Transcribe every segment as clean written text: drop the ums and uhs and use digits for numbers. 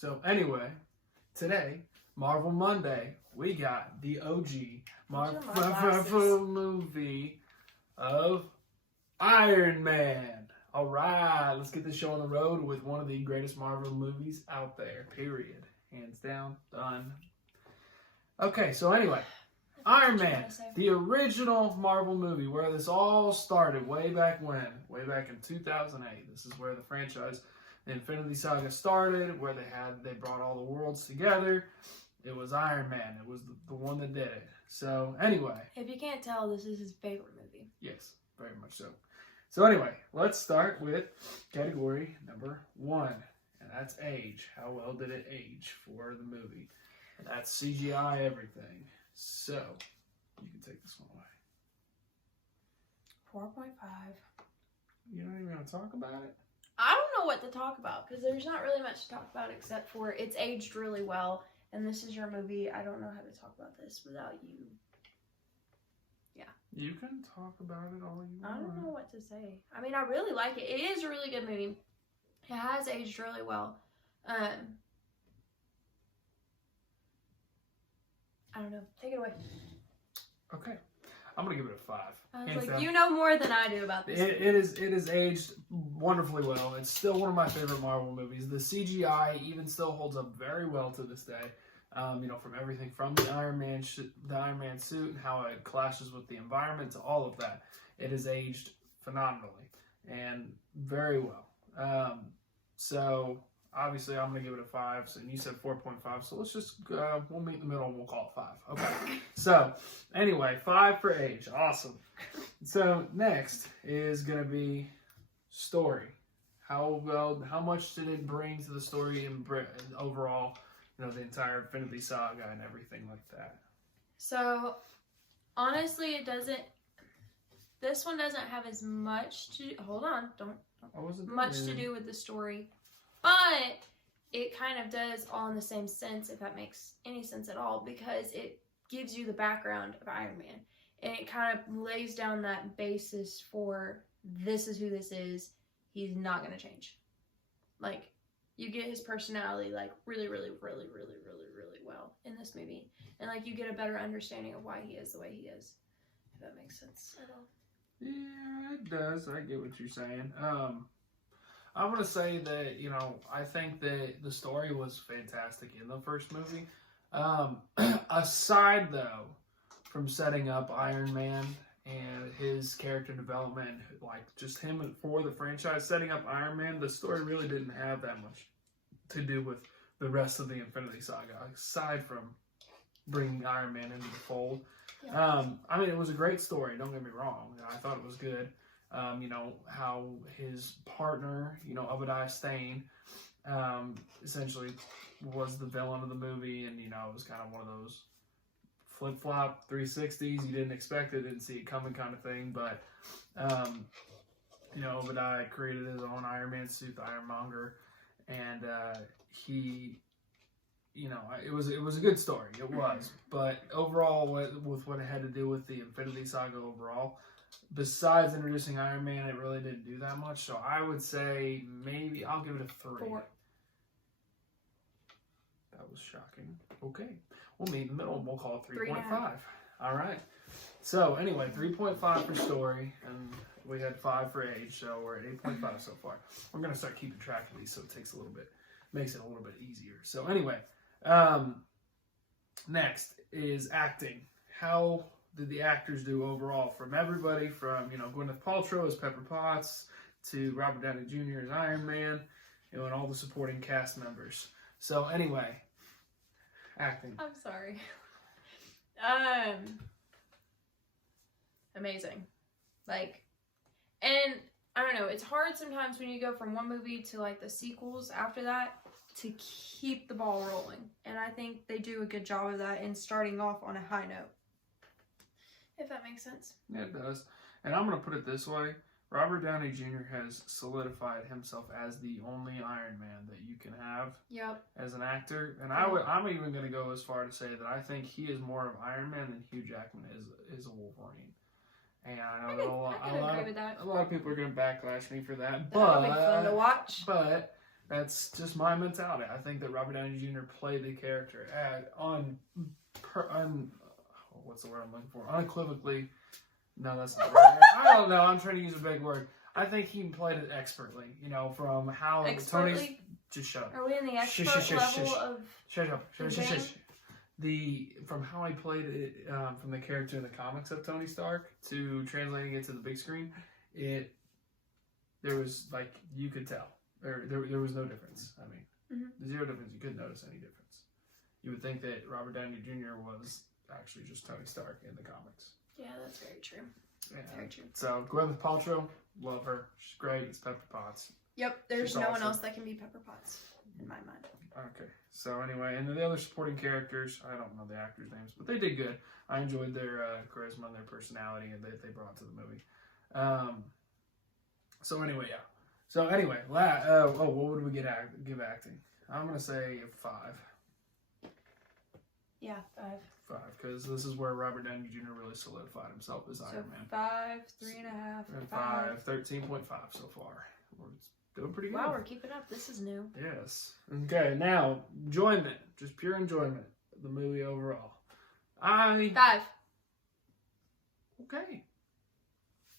So anyway, today, Marvel Monday, we got the OG Marvel movie of Iron Man. All right, let's get this show on the road with one of the greatest Marvel movies out there, period. Hands down, done. Okay, so anyway, Iron Man, the original Marvel movie where this all started way back when, way back in 2008. This is where the franchise, the Infinity Saga started, where they brought all the worlds together. It was Iron Man. It was the one that did it. So anyway. If you can't tell, this is his favorite movie. Yes, very much so. So anyway, let's start with category number 1. And that's age. How well did it age for the movie? And that's CGI everything. So, you can take this one away. 4.5. You're not even going to talk about it? I don't know what to talk about because there's not really much to talk about except for it's aged really well. And this is your movie. I don't know how to talk about this without you. Yeah. You can talk about it all you want. I don't know what to say. I mean, I really like it. It is a really good movie. It has aged really well. I don't know. Take it away. Okay. I'm going to give it a 5. I was like, you know more than I do about this. It is aged wonderfully well. It's still one of my favorite Marvel movies. The CGI even still holds up very well to this day. From everything from the Iron Man suit and how it clashes with the environment to all of that. It is aged phenomenally and very well. So obviously I'm going to give it a 5. So you said 4.5. So let's just, we'll meet in the middle and we'll call it 5. Okay. So anyway, 5 for age. Awesome. So next is going to be story. How much did it bring to the story and overall, the entire Infinity Saga and everything like that? So honestly, this one doesn't have as much to, hold on, much to do with the story. But it kind of does all in the same sense, if that makes any sense at all, because it gives you the background of Iron Man. And it kind of lays down that basis for this is who this is. He's not going to change. Like, you get his personality, like, really, really, really, really, really, really well in this movie. And, like, you get a better understanding of why he is the way he is. If that makes sense at all. Yeah, it does. I get what you're saying. I'm going to say that, I think that the story was fantastic in the first movie. Aside, though, from setting up Iron Man and his character development, like just him for the franchise, setting up Iron Man, the story really didn't have that much to do with the rest of the Infinity Saga, aside from bringing Iron Man into the fold. Yeah. It was a great story, don't get me wrong. I thought it was good. How his partner, Obadiah Stane, essentially was the villain of the movie, and, it was kind of one of those flip-flop 360s. You didn't expect it, didn't see it coming kind of thing, but, Obadiah created his own Iron Man suit, the Ironmonger, and he, it was a good story, it was, but overall, with what it had to do with the Infinity Saga overall, besides introducing Iron Man, it really didn't do that much. So I would say maybe I'll give it a 3. 4. That was shocking. Okay. We'll meet in the middle and we'll call it 3.5. All right. So anyway, 3.5 for story, and we had 5 for age, so we're at 8.5 so far. We're going to start keeping track of these so it makes it a little bit easier. So anyway, next is acting. How did the actors do overall, from everybody from, Gwyneth Paltrow as Pepper Potts to Robert Downey Jr. as Iron Man, and all the supporting cast members. So anyway, acting. I'm sorry. Amazing. And I don't know, it's hard sometimes when you go from one movie to like the sequels after that to keep the ball rolling. And I think they do a good job of that in starting off on a high note. If that makes sense. Yeah, it does. And I'm going to put it this way. Robert Downey Jr. has solidified himself as the only Iron Man that you can have as an actor. And I'm even going to go as far to say that I think he is more of Iron Man than Hugh Jackman is a Wolverine. And I know I can agree with that. A lot of people are going to backlash me for that. That'll be fun to watch. But That's just my mentality. I think that Robert Downey Jr. played the character what's the word I'm looking for? Unequivocally. No, that's not right. I don't know. I'm trying to use a big word. I think he played it expertly. You know, from how Tony's. Just shut up. Are we in the expert level of? Shut up. From how I played it, from the character in the comics of Tony Stark to translating it to the big screen, there was like you could tell there was no difference. I mean, zero difference. You couldn't notice any difference. You would think that Robert Downey Jr. was actually just Tony Stark in the comics. Yeah, that's very true. Yeah. Very true. So Gwyneth Paltrow, love her. She's great. It's Pepper Potts. Yep, there's no one else that can be Pepper Potts in my mind. Okay, so anyway, and the other supporting characters, I don't know the actors' names, but they did good. I enjoyed their charisma and their personality and they brought to the movie. So anyway, yeah. So anyway, what would we give acting? I'm going to say 5. Yeah, 5. 5, because this is where Robert Downey Jr. really solidified himself as Iron Man. 5, 3.5, and 5, 13.5 so far. We're doing pretty good. Wow, we're keeping up. This is new. Yes. Okay, now, enjoyment. Just pure enjoyment of the movie overall. 5. Okay.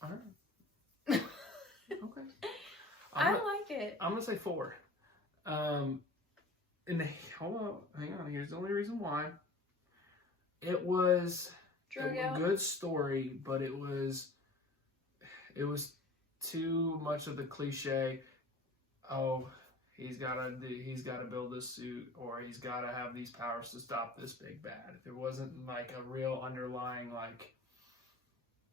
All right. Okay. I like it. I'm going to say 4. Hold on. Hang on. Here's the only reason why. It was a good story, but it was too much of the cliche. Oh, he's got to build this suit, or he's got to have these powers to stop this big bad. There wasn't like a real underlying, like,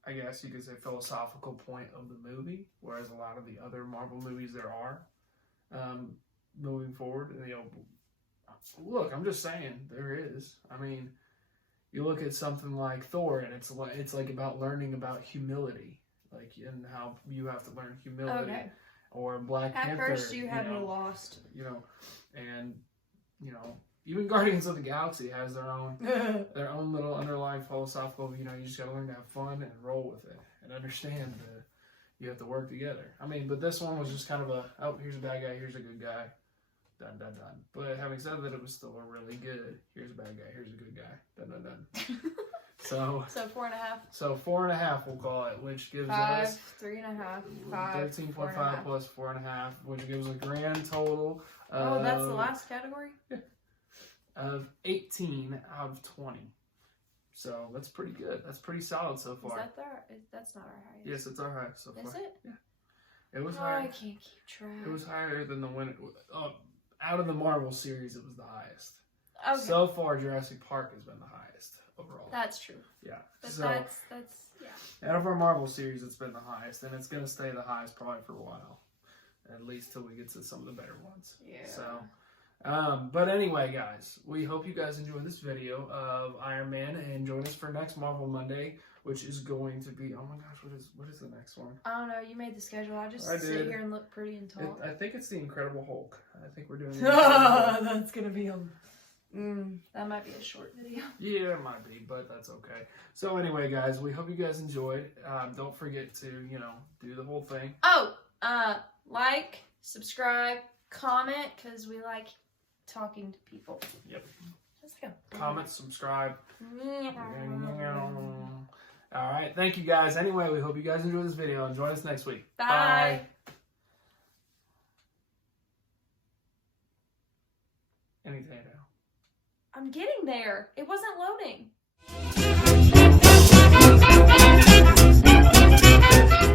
I guess you could say, philosophical point of the movie, whereas a lot of the other Marvel movies there are moving forward. You know, look, I'm just saying there is. I mean, you look at something like Thor, and it's like about learning about humility, like, and how you have to learn humility. Okay. Or Black Panther. At first, you had me lost. You know, and you know, even Guardians of the Galaxy has their own little underlying philosophical. You know, you just got to learn to have fun and roll with it and understand that you have to work together. I mean, but this one was just kind of here's a bad guy, here's a good guy, done. But having said that, it was still a really good. Here's a bad guy, here's a good guy, done. So 4.5. So 4.5 we'll call it, which gives 5, us 3.5, 5, 13.5 plus 4.5, which gives a grand total. That's the last category. Yeah, of 18 out of 20. So that's pretty good. That's pretty solid so far. Is that that's not our highest? Yes, it's our highest so far. Is it? Yeah. It was higher. I can't keep track. It was higher than the one. Out of the Marvel series, it was the highest. Okay. So far, Jurassic Park has been the highest overall. That's true. Yeah. But so, that's yeah. Out of our Marvel series, it's been the highest, and it's going to stay the highest probably for a while. At least till we get to some of the better ones. Yeah. So, but anyway, guys, we hope you guys enjoyed this video of Iron Man, and join us for next Marvel Monday, which is going to be, oh my gosh, what is the next one? I don't know. You made the schedule. I just sit here and look pretty and talk. I think it's the Incredible Hulk. I think we're doing. That's gonna be that might be a short video. Yeah, it might be, but that's okay. So anyway, guys, we hope you guys enjoyed. Don't forget to, do the whole thing. Oh, like, subscribe, comment, because we like talking to people. Yep. Let's go. Comment, subscribe. All right. Thank you, guys. Anyway, we hope you guys enjoy this video, and join us next week. Bye. Anything now. I'm getting there. It wasn't loading.